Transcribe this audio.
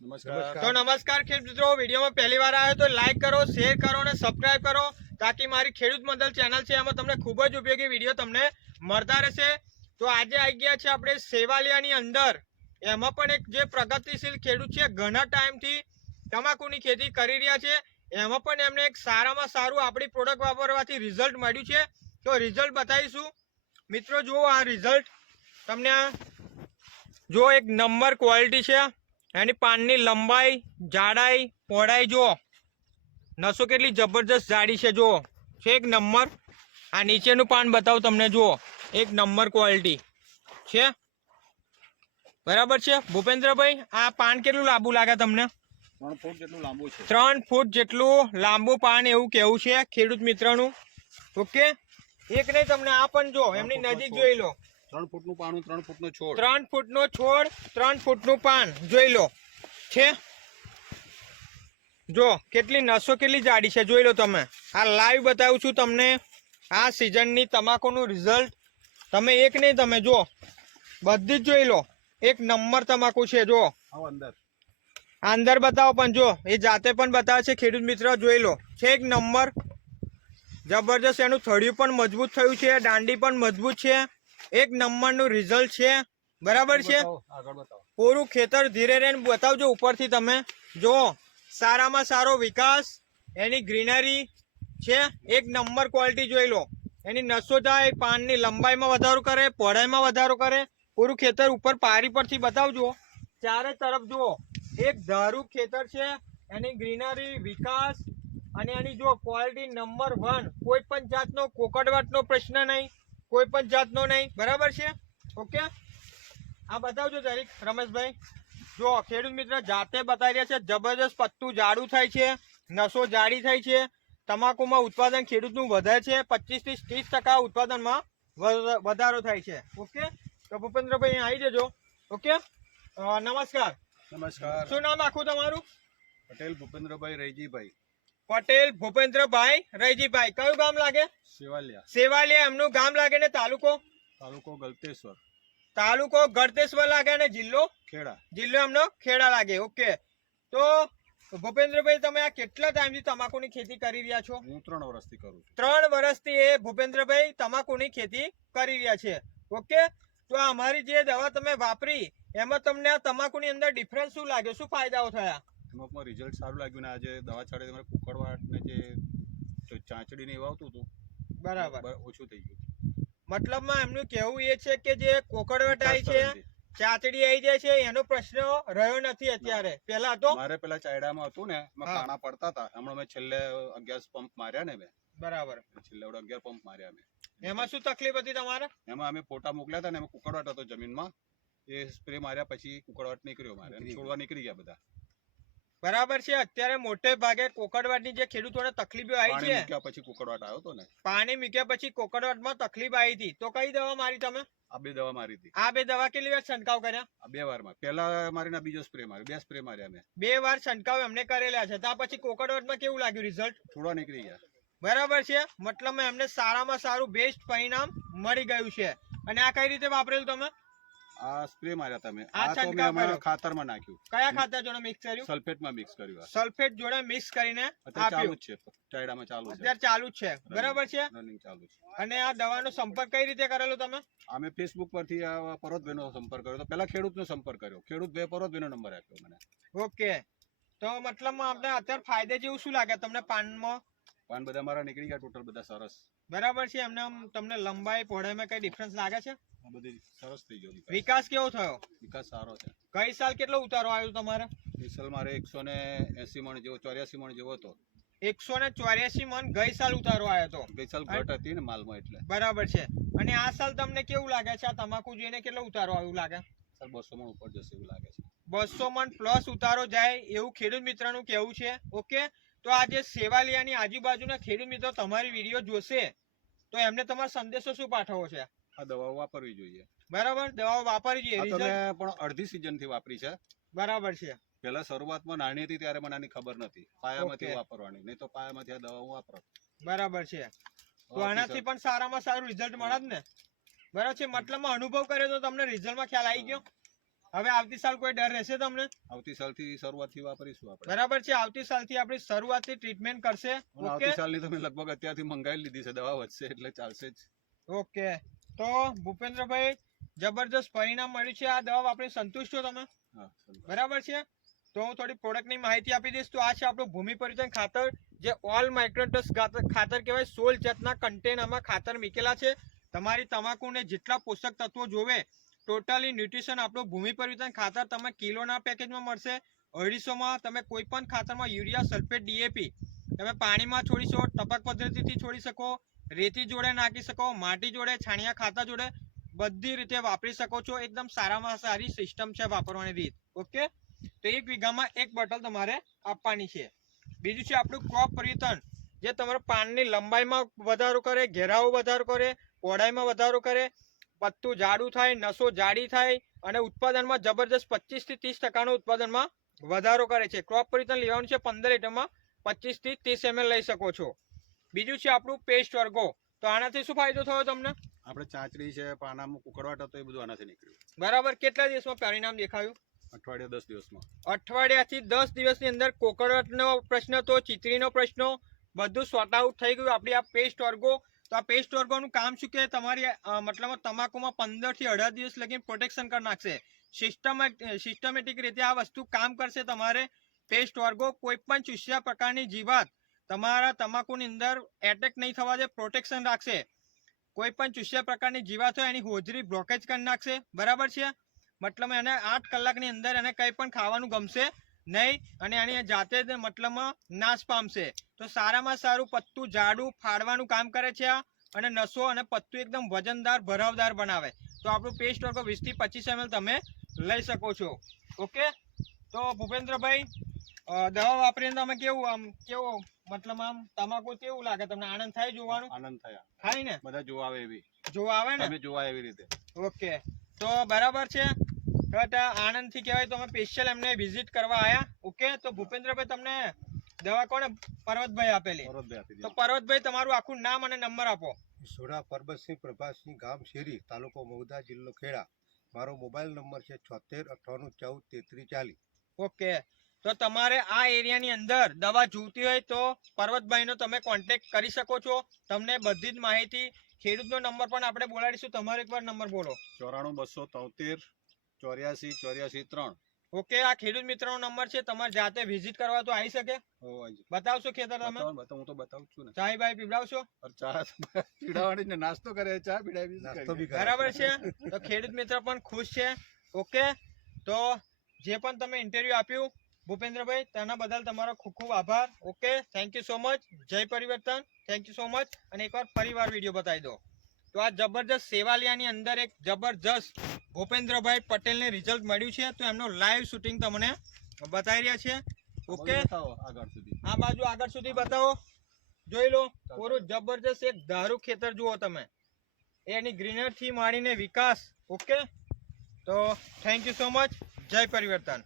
નમસ્કાર. તો નમસ્કાર ખેડૂત મિત્રો વિડીયોમાં પહેલી વાર આવ્યો તો લાઈક કરો શેર કરો અને સબસ્ક્રાઇબ કરો તાકી મારી ખેડૂત મંડળ ચેનલ છે એમાં તમને ખૂબ જ ઉપયોગી વીડિયો તમને મળતા રહેશે. તો આજે આવી ગયા છે આપણે સેવાલિયાની અંદર. એમાં પણ એક જે પ્રગતિશીલ ખેડૂત છે ઘણા ટાઈમથી તમાકુની ખેતી કરી રહ્યા છે. એમાં પણ એમને એક સારામાં સારું આપણી પ્રોડક્ટ વાપરવાથી રિઝલ્ટ મળ્યું છે. તો રિઝલ્ટ બતાવીશું. મિત્રો જુઓ આ રિઝલ્ટ તમને આ જો એક નંબર ક્વોલિટી છે. એની પાનની લંબાઈ જાડાઈ પહોળાઈ જુઓ. નસો કેટલી જબરજસ્ત જાડી છે જુઓ. છે એક નંબર. આ નીચેનું પાન બતાવું તમને જુઓ. એક નંબર ક્વોલિટી. છે? બરાબર છે? ભૂપેન્દ્રભાઈ આ પાન કેટલું લાંબુ લાગે તમને? ત્રણ ફૂટ જેટલું લાંબુ છે. ત્રણ ફૂટ જેટલું લાંબુ પાન એવું કેવું છે ખેડૂત મિત્રનું? ઓકે? એક નહીં તમને આ પણ જો એમની નજીક જોઈ લો. ત્રણ ફૂટનું પાનું ત્રણ ફૂટનો છોડ. ત્રણ ફૂટનો છોડ ત્રણ ફૂટનું પાન. જોઈ લો. છે? જો કેટલી નસો કેટલી જાડી છે જોઈ લો તમે. આ લાઈવ બતાવું છું તમને. આ સિઝનની તમાકુનું રિઝલ્ટ તમે એક નહીં તમે જો બધી જ જોઈ લો. એક નંબર તમાકુ છે જો અંદર. અંદર બતાવો પણ જો એ જાતે પણ બતાવે છે ખેડૂત મિત્ર જોઈ લો. છે એક નંબર. જબરજસ્ત એનું થળિયું પણ મજબૂત થયું છે દાંડી પણ મજબૂત છે. એક નંબરનું રિઝલ્ટ છે. બરાબર છે? પૂરું ખેતર ધીરે રહીને બતાવજો ઉપરથી તમે. જો સારામાં સારો વિકાસ એની ગ્રીનરી છે. એક નંબર ક્વોલિટી જોઈ લો. એની નસો થાય પાનની લંબાઈમાં વધારો કરે પહોળાઈમાં વધારો કરે. પૂરું ખેતર ઉપર પારી પરથી બતાવજો. ચારે તરફ જુઓ. એક ધારું ખેતર છે. એની ગ્રીનરી વિકાસ અને એની જો ક્વોલિટી નંબર વન કોઈ પણ જાતનો કોકડવાટનો પ્રશ્ન નહીં. કોઈ પણ જાતનો નહીં. બરાબર છે? ઓકે? આ બતાવજો જરીક રમેશભાઈ. જો ખેડૂત મિત્ર જાતે બતાવી રહ્યા છે જબરજસ્ત પત્તું જાડું થાય છે નસો જાડી થાય છે તમાકુમાં ઉત્પાદન ખેડૂતનું વધે છે પચીસથી ત્રીસ ટકા ઉત્પાદનમાં વધ- વધારો થાય છે. ઓકે? તો ભૂપેન્દ્રભાઈ અહીં આવી જજો. ઓકે? નમસ્કાર. નમસ્કાર. શું નામ આખું તમારું? પટેલ ભૂપેન્દ્રભાઈ રૈજીભાઈ. પટેલ ભૂપેન્દ્રભાઈ રૈજીભાઈ. કયું ગામ લાગે? સેવાલિયા સેવાલિયા એમનું ગામ લાગે ને તાલુકો? તાલુકો ગલતેશ્વર. તાલુકો ગળતેશ્વર લાગે ને જિલ્લો? ખેડા. જિલ્લો એમનો ખેડા લાગે. ઓકે. તો ભૂપેન્દ્રભાઈ તમે આ કેટલા ટાઈમથી તમાકુની ખેતી કરી રહ્યા છો? હું ત્રણ વર્ષથી કરું છું. ત્રણ વર્ષથી એ ભૂપેન્દ્રભાઈ તમાકુની ખેતી કરી રહ્યા છે. ઓકે? તો અમારી જે દવા તમે વાપરી એમાં તમને આ તમાકુની અંદર ડિફરન્સ શું લાગ્યો? શું ફાયદાઓ થયા? એમાં પણ રિઝલ્ટ સારું લાગ્યું ને આજે દવા છાડે તમારે કુકડવાટ ને જે ચ- ચાંચડી ને એવું આવતું હતું બરાબર. ઓછું થઈ ગયું મતલબમાં એમનું કહેવું એ છે કે જે કોકડવટ આવી છે વિકાસ આવી જાય છે એનો પ્રશ્ન રહ્યો નથી અત્યારે. પેલા તો? મારે પેલા ચાયડામાં હતું ને એમાં પાણા પડતા હતા. હમણાં મેં છેલ્લે અગિયાર પંપ માર્યા ને મેં. બરાબર. છેલ્લે અગિયાર પંપ માર્યા મેં. એમાં શું તકલીફ હતી તમારે? એમાં અમે ફોટા મોકલ્યા હતા ને એમાં કુકડવાટ હતો જમીનમાં. એ સ્પ્રે માર્યા પછી કુકડવાટ નીકળ્યો મારે. છોડવા નીકળી ગયા બધા. બરાબર છે. અત્યારે મોટે ભાગે કોકડવાટની જે ખેડૂતોને તકલીફો આવી પાણી છે. મૂક્યા પછી કુકડવાટ આવ્યો હતો ને? પાણી મૂક્યા પછી કોકડવાટમાં તકલીફ આવી હતી. તો કઈ દવા મારી તમે? આ બે દવા મારી હતી. આ બે દવા કેટલી વાર છંટકાવ કર્યા? આ બે વારમાં. પહેલા મારીને બીજો સ્પ્રે માર્યો. બે સ્પ્રે માર્યા મેં. બે વાર છંટકાવ એમને કરેલા છે. ત્યાં પછી કોકડવાટમાં કેવું લાગ્યું રિઝલ્ટ થોડા નીકળી ગયા. બરાબર છે. મતલબ એમને સારામાં સારું બેસ્ટ પરિણામ મળી ગયું છે. અને આ કઈ રીતે વાપરેલું તમે? આ સ્પ્રે માર્યા તમે. આ તો મેં અમારા. ખાતરમાં નાખ્યું. કયા ખાતર જોડે મિક્સ કર્યું? સલ્ફેટમાં મિક્સ કર્યું સલ્ફેટ જોડે મિક્સ કરીને આપ્યું. છે. ચાયડામાં ચાલુ છે. અત્યારે ચાલુ છે. બરાબર છે? રનિંગ ચાલુ છે. અને આ દવાનો સંપર્ક કઈ રીતે કરેલો તમે? અમે ફેસબુક પરથી આ પર્વતભાઈનો સંપર્ક કર્યો તો પહેલા ખેડૂતનો સંપર્ક કર્યો. ખેડૂતભાઈ પર્વતભાઈનો નંબર આપ્યો મને. ઓકે. તો મતલબ આપણે અત્યારે ફાયદે જેવું શું લાગે? તમને પાનમાં પાન બધા મારા નીકળી ગયા ટોટલ બધા સરસ. બરાબર છે? એમને તમને લંબાઈ પહોળાઈમાં કઈ ડિફરન્સ લાગે છે? આ બધી સરસ થઈ ગયો વિકાસ. કેવો થયો? વિકાસ સારો છે. ગઈ સાલ કેટલો ઉતારો આવ્યો તમારે? મિસલ મારે એકસો ને એસી મણ જેવો ચોર્યાસી મણ જેવો હતો. એકસો ને ચોર્યાસી મણ ગઈ સાલ ઉતારો આવ્યો હતો. ગઈ સાલ ઘટ હતી ને માલમાં એટલે. બરાબર છે. અને આ સાલ તમને કેવું લાગે છે? આ તમાકુ જોઈને કેટલો ઉતારો આવ્યું લાગે? સર બસો મણ ઉપર જશે એવું લાગે છે. બસો મણ પ્લસ ઉતારો જાય એવું ખેડૂત મિત્રનું કેવું છે. ઓકે? તો આજે સેવાલિયાની આજુબાજુના ખેડૂત મિત્રો તમારી વીડિયો જોશે તો એમને તમારો સંદેશો શું પાઠવવો છે? આ દવાઓ વાપરવી જોઈએ. બરાબર દવાઓ વાપરવી જોઈએ પણ અડધી સિઝનથી વાપરી છે. બરાબર છે. પેલા શરૂઆતમાં નાની હતી ત્યારે મને આની ખબર નથી. પાયામાંથી વાપરવાની નહીં તો પાયામાંથી આ દવા હું વાપરત બરાબર છે. તો આનાથી પણ સારામાં સારું રિઝલ્ટ મળે જ ને? બરાબર છે મતલબમાં અનુભવ કર્યો તો તમને રિઝલ્ટમાં ખ્યાલ આવી ગયો? હવે આવતી સાલ કોઈ ડર રહેશે તમને? આવતી સાલથી શરૂઆતથી વાપરીશું આપણે. બરાબર છે આવતી સાલથી આપણી શરૂઆતથી ટ્રીટમેન્ટ કરશે. આવતી સાલની તમે લગભગ અત્યારથી મંગાવી લીધી છે દવા વધશે એટલે ચાલશે જ. ઓકે. તો ભૂપેન્દ્રભાઈ જબરજસ્ત પરિણામ મળ્યું છે. આ દવા આપણે સંતુષ્ટ છો તમે? બરાબર છે? તો હું થોડી પ્રોડક્ટની માહિતી આપી દઈશ. તો આ છે આપણું ભૂમિ પરિવર્તન ખાતર જે ઓલ માઇક્રોટસ ખાતર કહેવાય સોલ જાતના કન્ટેનરમાં ખાતર મૂકેલા છે. તમારી તમાકુને જેટલા પોષક તત્વો જોવે ટોટલી ન્યુટ્રિશન આપણું ભૂમિ પરિવર્તન ખાતર તમે કિલોના પેકેજમાં મળશે. અઢીસોમાં તમે કોઈ પણ ખાતરમાં યુરિયા સલ્ફેટ ડીએપી તમે પાણીમાં છોડી શકો ટપક પદ્ધતિથી છોડી શકો. રેતી જોડે નાખી શકો, માટી જોડે, છાણિયા ખાતા જોડે, બધી રીતે વાપરી શકો છો. એકદમ સારામાં સારી સિસ્ટમ છે વાપરવાની રીત. ઓકે તો એક વીઘામાં એક બોટલ તમારે આપવાની છે. બીજું છે આપણું ક્રોપ પરિવર્તન જે તમારા પાનની લંબાઈમાં વધારો કરે, ઘેરાવો વધારો કરે, પહોળાઈમાં વધારો કરે, પત્તું જાડું થાય, નસો જાડી થાય અને ઉત્પાદનમાં જબરજસ્ત પચીસથી ત્રીસ ટકાનો ઉત્પાદનમાં વધારો કરે છે. ક્રોપ પરિવર્તન લેવાનું છે પંદર લીટરમાં પચીસથી ત્રીસ એમએલ લઈ શકો છો. બીજું છે આપણું પેસ્ટ વર્ગો. તો આનાથી શું ફાયદો થયો તમને? આપણે ચાંચડી છે પાનામાં કુકડવાટ હતો એ બધું આનાથી નીકળ્યું. બરાબર કેટલા દિવસમાં પરિણામ દેખાયું? અઠવાડિયા દસ દિવસમાં. અઠવાડિયાથી દસ દિવસની અંદર કોકડવાટનો પ્રશ્ન તો ચીતરીનો પ્રશ્ન બધું સોર્ટ આઉટ થઈ ગયું આપણી આ પેસ્ટ વર્ગો. તો આ પેસ્ટ વર્ગોનું કામ શું કે તમારી મતલબ તમાકુમાં પંદરથી અઢાર દિવસ લગીને પ્રોટેક્શન કરી નાખશે. સિસ્ટમ સિસ્ટમેટિક રીતે આ વસ્તુ કામ કરશે તમારે પેસ્ટ વર્ગો કોઈ પણ ચૂસ્યા પ્રકારની જીવાત તમારા તમાકુની અંદર એટેક નહીં થવા દે પ્રોટેક્શન રાખશે. કોઈ પણ ચૂસ્યા પ્રકારની જીવાતો એની હોજરી બ્લોકેજ કરી નાખશે. બરાબર છે? મતલબ એને આઠ કલાકની અંદર એને કંઈ પણ ખાવાનું ગમશે નહીં અને એની જાતે જ મતલબમાં નાશ પામશે. તો સારામાં સારું પત્તું જાડું ફાડવાનું કામ કરે છે અને નસો અને પત્તું એકદમ વજનદાર, ભરાવદાર બનાવે. તો આપણું પેસ્ટ વર્ગો વીસથી પચીસ એમએલ તમે લઈ શકો છો. ઓકે? તો ભૂપેન્દ્રભાઈ દવા વાપરીને તમે કેવું આમ કેવું મતલબ આમ તમાકુ કેવું લાગે? તમને આનંદ થાય જોવાનું? આનંદ થાય થાય ને? બધા જોવા આવે એવી. જોવા આવે ને? તમે જોવા એવી રીતે. ઓકે. તો બરાબર છે. આનંદથી કહેવાય તો અમે સ્પેશિયલ એમને વિઝિટ કરવા આયા. ઓકે? તો ભૂપેન્દ્રભાઈ તમને દવા કોને પર્વતભાઈ આપેલી. તો પર્વતભાઈ તમારું આખું નામ અને નંબર આપો. સોડા પરબતસિંહ પ્રભાસિંહ ગામ શેરી તાલુકો મહુધા જિલ્લો ખેડા. મારો મોબાઈલ નંબર છે છોતેર અઠ્ઠાણું ચૌદ તેત્રીસ ચાલીસ. ઓકે. તો તમારે આ એરિયાની અંદર દવા જોઈતી હોય તો પર્વતભાઈનો તમે કોન્ટેક કરી શકો છો. તમને બધી જ માહિતી ખેડૂતનો નંબર પણ આપણે બોલાડીશું. તમારો એકવાર નંબર બોલો. ચોરાણું બસો તોતેર ચોર્યાસી ચોર્યાસી ત્રણ. ઓકે આ ખેડૂત મિત્રનો નંબર છે. તમારે જાતે વિઝિટ કરવા તો આવી શકે. બતાવશો ખેતર તમે? બતાવો હું તો બતાવું છું ને. ચાય બાય પીવડાવશો ચા પીડાવાની ને. નાસ્તો કરે ચા પીડાવી નાસ્તો બી બરાબર છે. તો ખેડૂત મિત્ર પણ ખુશ છે. ઓકે તો જે પણ તમે ઇન્ટરવ્યુ આપ્યું ભૂપેન્દ્રભાઈ તેના બદલ તમારો ખૂબ ખૂબ આભાર. Okay thank you so much જય પરિવર્તન. થેન્ક યુ સો મચ અને એકવાર ફરીવાર વીડિયો બતાવી દો. તો આ જબરજસ્ત સેવાલિયાની અંદર એક જબરજસ્ત ભૂપેન્દ્રભાઈ પટેલને રિઝલ્ટ મળ્યું છે. તો એમનું લાઈવ શૂટિંગ તમને બતાવી રહ્યા છે. ઓકે આગળ સુધી. આ બાજુ આગળ સુધી બતાવો. જોઈ લો પૂરું જબરજસ્ત એક ધારું ખેતર જુઓ તમે. એની ગ્રીનરથી માંડીને વિકાસ. ઓકે તો થેન્ક યુ સો મચ જય પરિવર્તન.